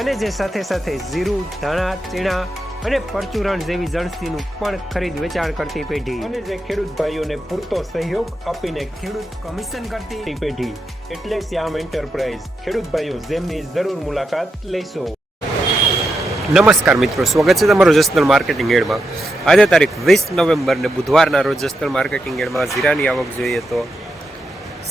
અને જે સાથે સાથે જીરું ધાણા ચીણા અને પરચુરણ જેવી જણસીનું પણ ખરીદ વેચાણ કરતી પેઢી. અને જે ખેડૂત ભાઈઓને પૂરતો સહયોગ આપીને ખેડૂત કમિશન કરતી પેઢી. એટલે શ્યામ એન્ટરપ્રાઇઝ. ખેડૂત ભાઈઓ જેમની જરૂર મુલાકાત લેશો. નમસ્કાર મિત્રો સ્વાગત છે તમારું જસદણ માર્કેટિંગ એડમાં. આજે તારીખ વીસ નવેમ્બર ને બુધવારના રોજ જસદણ માર્કેટિંગ એડમાં જીરાની આવક જોઈએ તો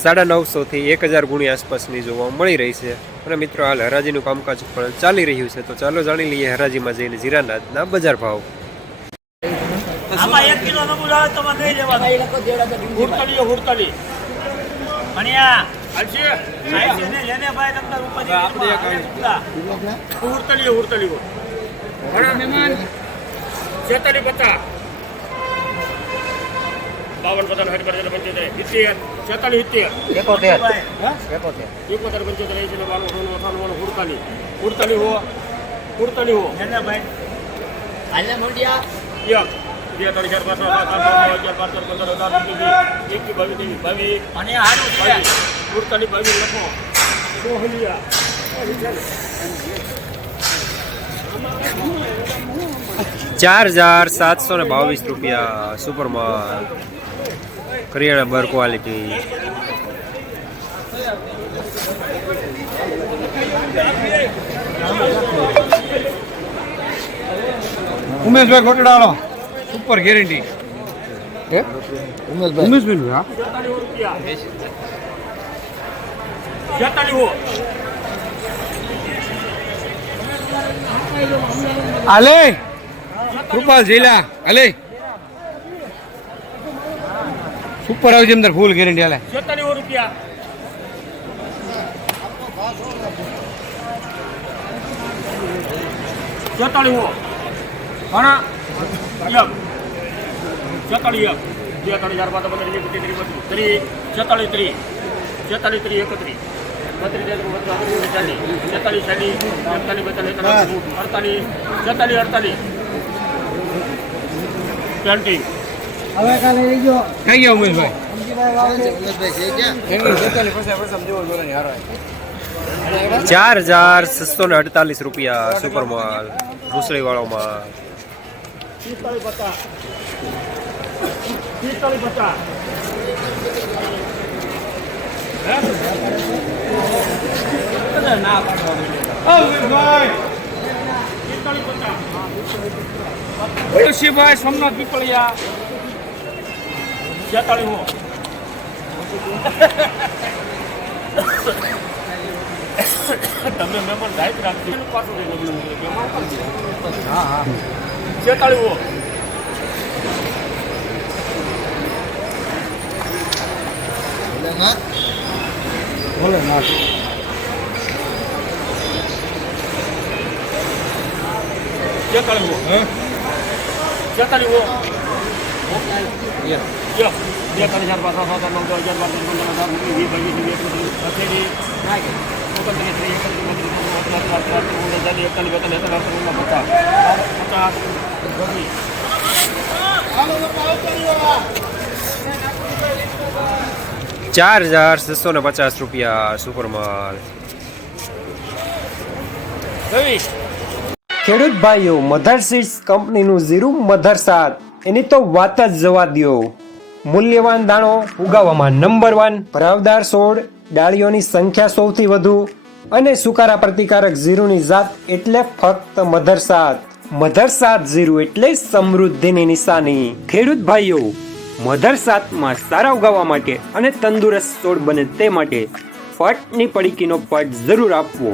સાડા નવસોથી એક હજાર ગુણી આસપાસની જોવા મળી રહી છે. અને મિત્રો હાલ હરાજીનું કામકાજ પણ ચાલી રહ્યું છે. તો ચાલો જાણી લઈએ હરાજીમાં જઈને જીરાનાથના બજાર ભાવ. આમાં એક કિલો નમૂનો આવે તો નહીં લેવાનો હુડતલીઓ હુડતલીઓ છેતાલી પચાસ. બાવન પચાસ સાઠ પંચોતેર. સિત્તેર. છેતાલીસ સિત્તેર. એકોતેર. એકોતેર. એકોતેર પંચોતેર એસી ને બાણું સોનું અઠાણું વાળું હુડતાલી હુડતાલી હો. હુડતાલી હો. ભાઈ હાલે મંડિયા. એક બે ત્રણ ચાર પાંચ છ સાત આઠ નવ દસ અગિયાર બાર તેર પંદર અઢાર ઓગણીસ વીસ બાવીસ ત્રેવીસ બાવીસ. અને હારું બાવીસ. બાવીસ લખો. સોહલિયા. ચાર હજાર સાતસો ને બાવીસ રૂપિયા સુપર માલ. કરિયાણા બર quality Umeshbhai ગોટડાળો. Super guarantee Umeshbhai. Umeshbhai હા? આલે કૃપાલ જઈલા આલે સુપર આવજે અંદર ફૂલ ગેરંટી આલે છેતાલીસ રૂપિયા છેતાલીસ હો ઘણા એક છેતાલીસ એક બે ત્રણ ચાર પાંચ પંદર વીસ પચીસ ત્રીસ બત્રીસ ત્રીસ છેતાલીસ ત્રીસ છેતાલીસ ત્રીસ એકત્રીસ બત્રીસ તેત્રીસ બત્રીસ ચાલીસ છેતાલીસ ચાલીસ એકતાલીસ બેતાલીસ ત્રેતાલીસ અડતાલીસ છેતાલીસ અડતાલીસ પેન્ટિંગ કઈ ગયા ઉમેશભાઈ? ચાર હજાર છસો ને અડતાલીસ રૂપિયા સુપર માલ ભૂસળી વાળો માલ તુલસીભાઈ સોમનાથ પીપળિયા. છેતાળીસ હો તમે મહેમાન રાઈટ રાખજો પાછું કઈ નબળું છે. ભલે પાછું. છેતાળીસ હો બોલો ના બે ત્રણ પાંચ સાત આઠ નવ દસ અગિયાર બાર પંદર ઓગણીસ વીસ બાવીસ એકત્રીસ અઠ્યાવીસ ઓગણત્રીસ ત્રીસ એકત્રીસ એકતાલીસ બેતાલીસ અડતાલીસ પચાસ પચાસ ચાર હજાર છસો ને પચાસ રૂપિયા સુપર માલ ખેડૂત ભાઈઓ મધર સીડ્સ કંપનીનું ઝીરું મધર સાત એની તો વાત જ જવા દ્યો મૂલ્યવાન દાણો ઉગાવવામાં નંબર વન ભરાવદાર છોડ ડાળીઓની સંખ્યા સૌથી વધુ અને સુકારા પ્રતિકારક જીરુની જાત એટલે ફક્ત મધર સાત મધર સાત જીરું એટલે સમૃદ્ધિની નિશાની. ખેડૂત ભાઈઓ, મધર સાતમાં સારા ઉગાવવા માટે અને તંદુરસ્ત છોડ બને તે માટે ફટની પડીકીનો પટ જરૂર આપવો.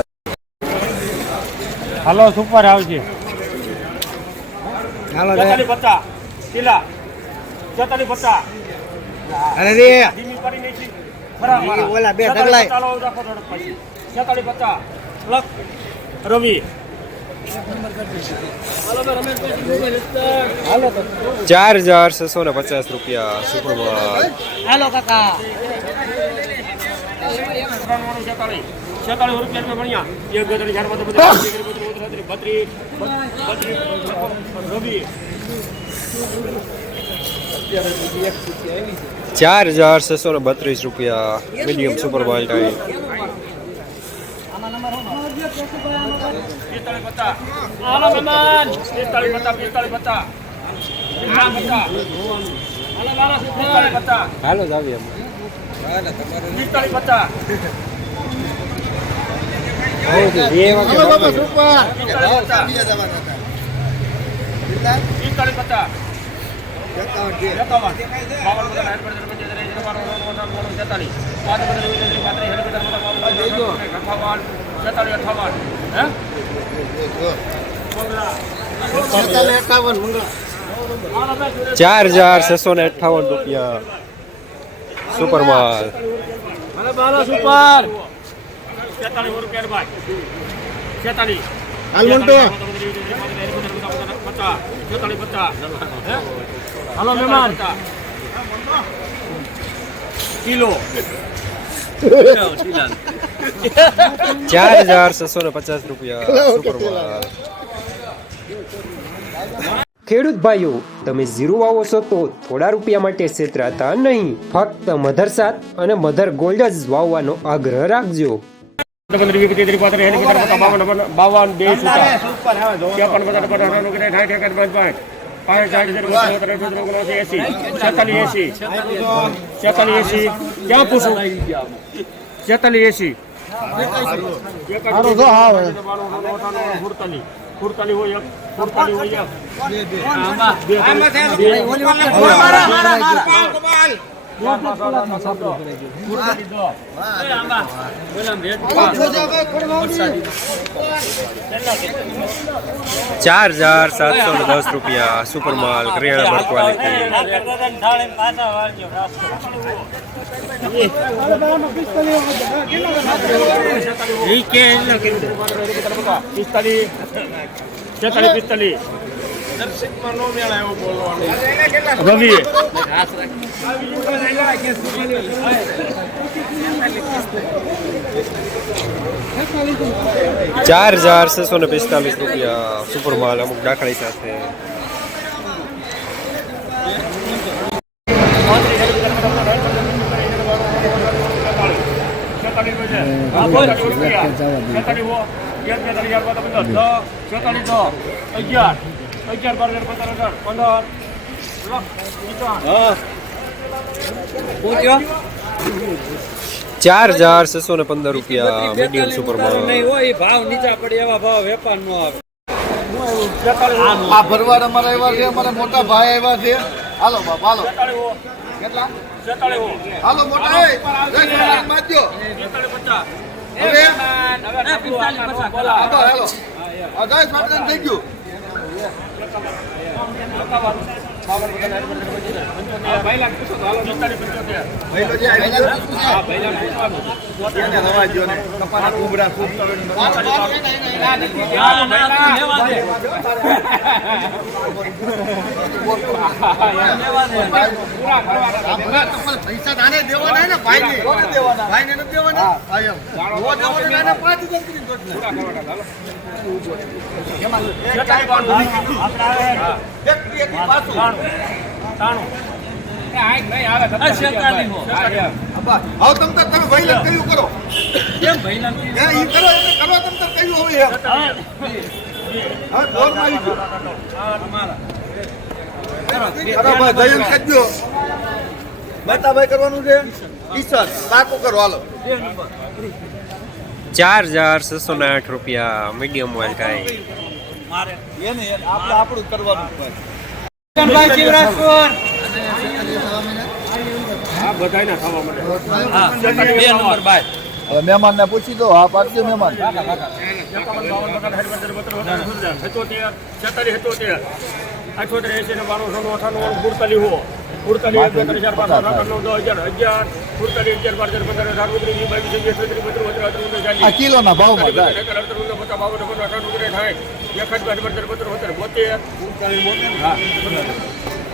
હાલો સુપર આવજે. હાલો છેતાલીસ પચાસ કિલા છેતાલીસ પચાસ અરે રે. ધીમી કરી નાખી બરાબર. ઓલા બે ઢગલાય. લાવો રાખો થોડોક પછી. છેતાલીસ પચાસ લખ. રવિ ચાર હજાર છસો ને પચાસ રૂપિયા. સુપરમાલ હાલો કાકા. રૂપિયા ભણ્યા એક બે ત્રણ ચાર પાંચ છ, સાત, આઠ, નવ, દસ, બત્રીસ બત્રીસ રવિ ચાર હજાર છસો ને બત્રીસ રૂપિયા મીડિયમ સુપર ટાઈપ આવી હાલો મહેમાન પિસ્તાળીસ ચાર હજાર છસો ને અઠાવન રૂપિયા. સુપરમાલ છેતાલીસ રૂપિયા ભાઈ છેતાલીસ હાલ મોન્ટો. છેતાલીસ પચાસ હાલો મહેમાન. કિલો. ચાર હજાર છસો ને પચાસ રૂપિયા ખેડૂત ભાઈઓ તમે ઝીરો વાવો છો તો થોડા રૂપિયા માટે છેતરાતા નહીં. ફક્ત મધર સાત અને મધર ગોલ્ડ જ વાવવાનો આગ્રહ રાખજો. પંદર વીસ ત્રીસ પાંત્રીસ એંસી પચાસ બાવન બાવન બાવન બે સુતા ત્રેપન પચાસ પચાસ સાઠ એકાદ પાંચ પાંચ સાઠ ઓગણસી એંસી છેતાલીસ એસી છેતાલીસ એંસી ક્યાં પૂછું છેતાલીસ એસી હોય બે ચાર હજાર સાતસો ને દસ રૂપિયા સુપરમાલ કરિયાણા ક્વોલિટી પિસ્તાલીસ. છેતાલીસ પિસ્તાલીસ રવિ ચાર હજાર છસો ને પિસ્તાલીસ રૂપિયા સુપરમાલ અમુક દાખલી સાથે. ચાર હજાર છસો ને પંદર રૂપિયા મીડિયમ હોય ભાવ નીચા પડે એવા ભાવ વેપાર નો આવે. આ ભરવાડ અમારા એવા છે અમારા મોટા ભાઈ એવા છે. હાલો બાપ હાલો. કેટલા? હાલો મોટા બાંધ્યો હવે? હાલો. થઈ ગયું. ભાઈલો પૈસા તાને દેવાના ને ભાઈ ભાઈ ને દેવાના પાંચ હજાર એક પાછું આવો તમ તાર તમે લગ કર્યું કરો. કેમ ભાઈ લગ ઈ કરો એને કરો તમ તાર કયું હવે એમ. હવે બોલમાં આવી ગયો. અરે ભાઈ દયન કજો બતા કરવાનું છે? ઈસર પાકો કરો હાલો. ચાર હજાર છસો ને આઠ રૂપિયા મીડિયમ ઓઇલ કાંઈ. એને આપણે આપણું કરવાનું ભાઈ શિવરાજપુર આ બધાયના થવા માટે. બે નંબર બાય. હવે મહેમાનને પૂછી દો હા પાડજો મહેમાન. અઠોતેર એસી ને અઠાણું સુડતાલીસ હો સુડતાલીસ ચાર પાંચ દસ હજાર અગિયાર. સુડતાલીસ અગિયાર બાર તેર પંદર અઢાર ઓગણીસ વીસ બાવીસ ત્રેવીસ છત્રીસ બત્રીસ બત્રીસ અઠાર ઓગણીસ આ ચાલીસ કિલોના ભાવમાં થાય.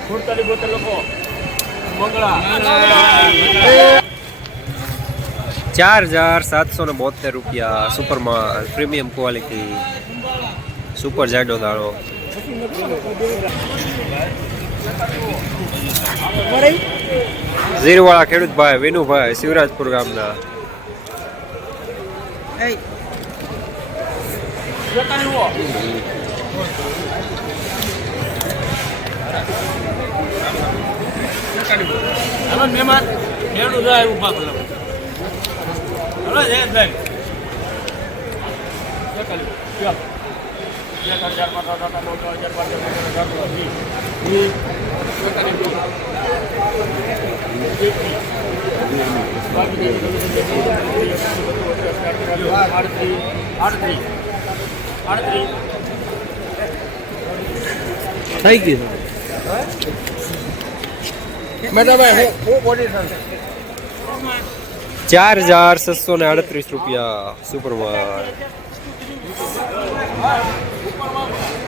સુડતાલીસ બોતેર. લોકો ચાર હજાર સાતસો ને બોતેર રૂપિયા સુપરમાં, પ્રીમિયમ ક્વોલિટી સુપર જાડો દાળો ઝીરવાળા ખેડૂતભાઈ, વિનુભાઈ, શિવરાજપુર ગામના. હલો મહેમાન ખેડૂત જાય ઊભા કરો હલો જયેશભાઈ. આડત્રીસ આડત્રીસ થઈ ગયું. મેદાભાઈ હું પોઝિશન ચાર હજાર છસો ને આડત્રીસ રૂપિયા સુપરમાં